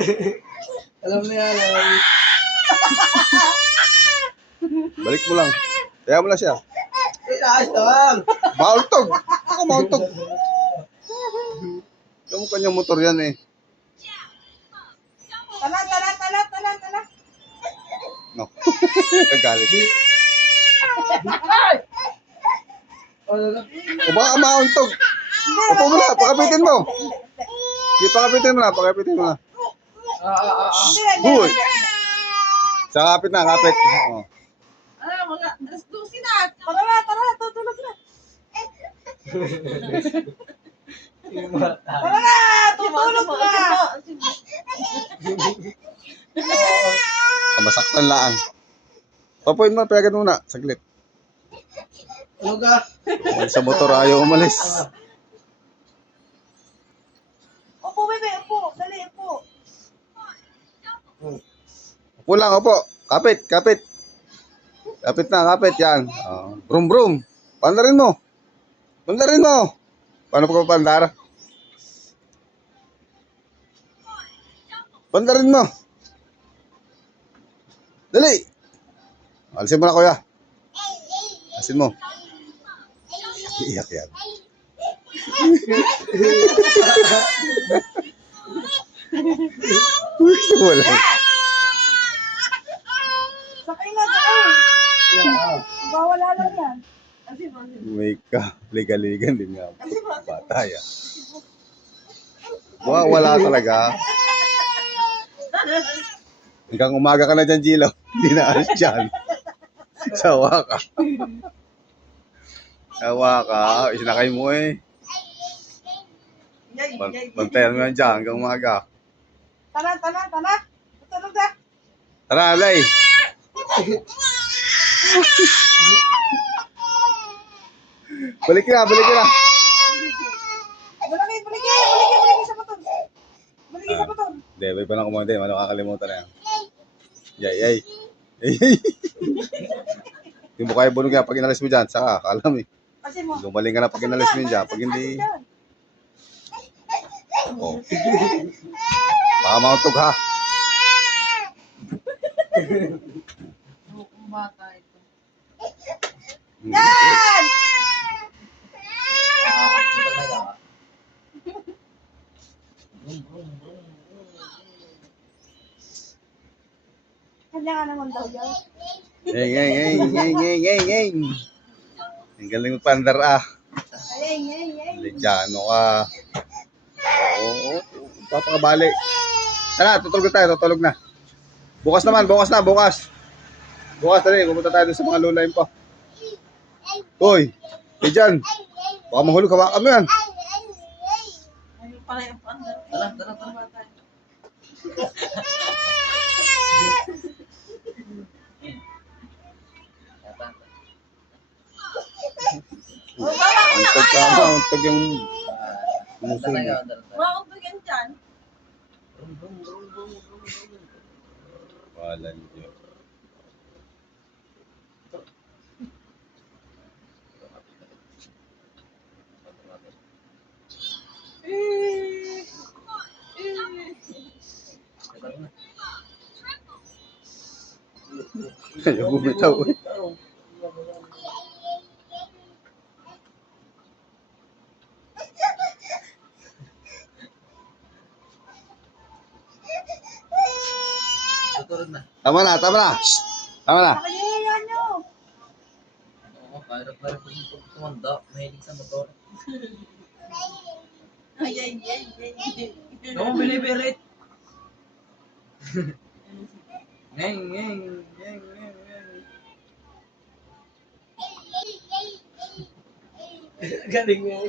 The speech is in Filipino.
Alam niya, alam. Balik mo lang. Kaya mo lang siya. Naayos lang. Maultog! Ako maultog! Yung kanyang motor yan eh. Tala, tala, tala, tala, tala. No. Nagalit. Na? O baka maultog. Upo mo na, pakapitin mo. Sige, pakapitin mo na, pakapitin mo na. Ah, ah, ah. Hindi. Sa kapit na, kapit. Oh. Ano, mga alas 12 na. Tara na, tara na, tutulog na. Tara na, tutulog na. Kamasaktan lang. Papuin mo, pegan muna. Saglit. Ano ka? Sa motor, ayaw umalis. Opo, bebe, opo. Dali, opo. Upo lang, upo. Kapit, kapit. Kapit na, kapit. Yan. Oh. Brum, brum. Pandarin mo. Pandarin mo. Paano pa pandar? Pandarin mo. Dali. Alisin mo na, kuya. Alisin mo. Iyak yan. Gusto lang. Sakay na, sakay. Yeah. Bawala lang yan. May ka, liga-ligan din nga. Bata yan. Wala, wala talaga. Hanggang umaga ka na dyan, Gilo. Hindi na alis dyan. Sawa ka. Sawa ka. Isinakay mo eh. Yay. Bantayan mo yan dyan hanggang umaga. Tara, tara, tara. Tutulog na. Tara, Alay. balik na, balik na. Balaki, balaki, balaki, balaki sa baton. Balaki sa baton. Hindi, may pa na kumanda. Ano kakalimutan na yan. Yay, yay. Hindi mo kaya bunog yan pag inalis mo dyan. Saka, kalam eh. Kasi mo. Gumaling ka na pag inalis mo dyan. Pag hindi, oh. Baka mautog ha. Bata ito. Yan! Kanya nga naman daw yan. Ngeng, ngeng, ngeng, ngeng, ngeng, ngeng. Ang galing mo pandar ah. Ay, ay, ay. Lidyano ka. Oo, papakabali. Tara, tutulog tayo, tutulog na. Bukas naman, bukas na, bukas. Bukas na rin, pupunta tayo sa mga lulayin pa. Hoy, hey dyan. Baka mahulog, hawakan mo yan. Yung. Tara, tara, tara. Untog ka? Untog yung Ah, muso Tara na. Kaya bumitaw eh. Tutulog na. Tama na, tama na. Shh! Tama na. Oo, kahirap yung pag tumanda. Mahilig sa motor. Ay, ay, ay, ay, ay. No, binibirit. Ngeng, ngeng, ngeng, ngeng, ngeng. Galing mo.